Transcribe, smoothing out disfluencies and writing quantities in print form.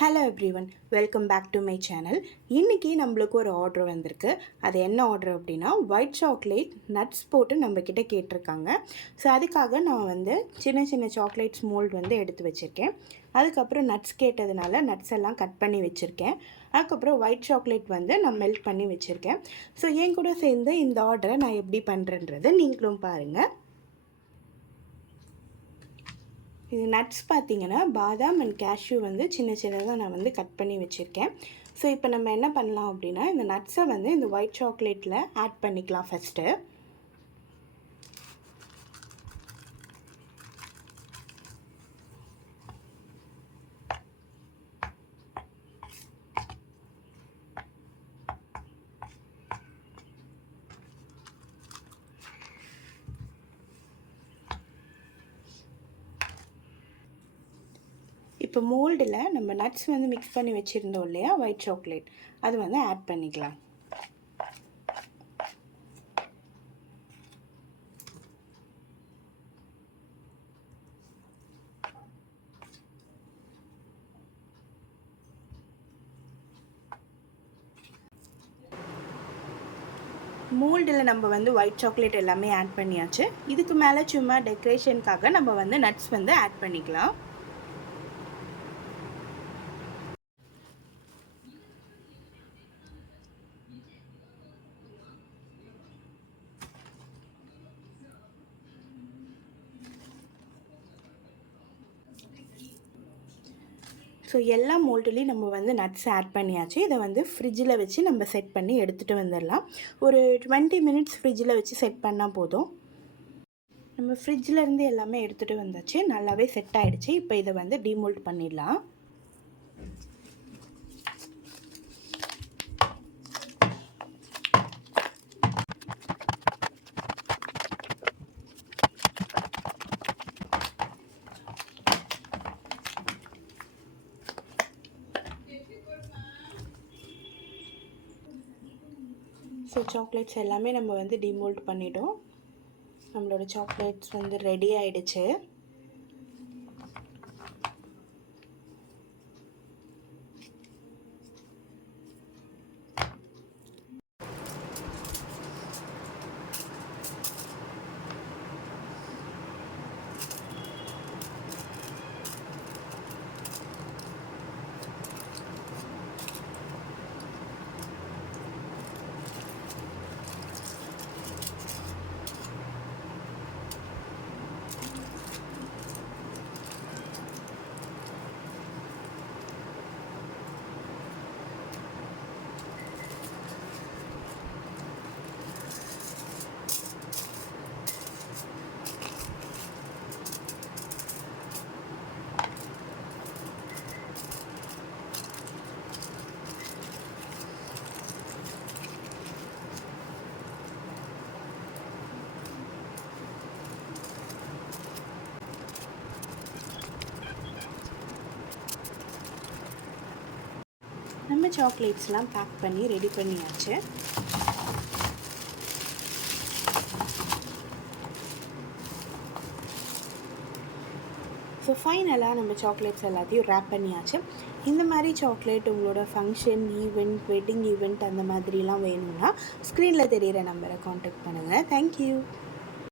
Hello everyone, welcome back to my channel. இன்றைக்கி நம்மளுக்கு ஒரு ஆர்டர் வந்திருக்கு. அது என்ன ஆர்டர் அப்படின்னா, ஒயிட் சாக்லேட் நட்ஸ் போட்டு நம்மக்கிட்ட கேட்டிருக்காங்க. ஸோ அதுக்காக நான் சின்ன சின்ன சாக்லேட்ஸ் மோல்டு எடுத்து வச்சுருக்கேன். அதுக்கப்புறம் நட்ஸ் கேட்டதுனால நட்ஸ் எல்லாம் கட் பண்ணி வச்சுருக்கேன். அதுக்கப்புறம் ஒயிட் சாக்லேட் நான் மெல்ட் பண்ணி வச்சுருக்கேன். ஸோ என் கூட சேர்ந்து இந்த ஆர்டரை நான் எப்படி பண்ணுறேன்றதை நீங்களும் பாருங்கள். இது நட்ஸ் பார்த்திங்கன்னா பாதாம் அண்ட் கேஷ்யூ சின்ன சின்னதாக நான் கட் பண்ணி வச்சுருக்கேன். ஸோ இப்போ நம்ம என்ன பண்ணலாம் அப்படின்னா, இந்த நட்ஸை இந்த ஒயிட் சாக்லேட்டில் ஆட் பண்ணிக்கலாம் ஃபஸ்ட்டு. இப்போ மோல்டில் நம்ம நட்ஸ் மிக்ஸ் பண்ணி வச்சுருந்தோம் இல்லையா, ஒயிட் சாக்லேட், அது ஆட் பண்ணிக்கலாம். மோல்டில் நம்ம ஒயிட் சாக்லேட் எல்லாமே ஆட் பண்ணியாச்சு. இதுக்கு மேலே சும்மா டெக்கரேஷனுக்காக நம்ம நட்ஸ் ஆட் பண்ணிக்கலாம். ஸோ எல்லா மோல்டுலேயும் நம்ம நட்ஸ் ஆட் பண்ணியாச்சு. இதை ஃப்ரிட்ஜில் வச்சு நம்ம செட் பண்ணி எடுத்துகிட்டு வந்துடலாம். ஒரு 20 மினிட்ஸ் ஃப்ரிட்ஜில் வச்சு செட் பண்ணால் போதும். நம்ம ஃப்ரிட்ஜில் இருந்து எல்லாமே எடுத்துகிட்டு வந்தாச்சு, நல்லாவே செட் ஆகிடுச்சு. இப்போ இதை டிமோல்ட் பண்ணிடலாம். ஸோ சாக்லேட்ஸ் எல்லாமே நம்ம டிமோல்ட் பண்ணிட்டோம். நம்மளோட சாக்லேட்ஸ் ரெடி ஆகிடுச்சு. நம்ம சாக்லேட்ஸ்லாம் பேக் பண்ணி ரெடி பண்ணியாச்சு. ஸோ ஃபைனலாக நம்ம சாக்லேட்ஸ் எல்லாத்தையும் ரேப் பண்ணியாச்சு. இந்த மாதிரி சாக்லேட் உங்களோட ஃபங்க்ஷன், ஈவெண்ட், வெட்டிங் ஈவெண்ட் அந்த மாதிரிலாம் வேணும்னா ஸ்க்ரீனில் தெரிகிற நம்பரை காண்டாக்ட் பண்ணுங்கள். தேங்க்யூ.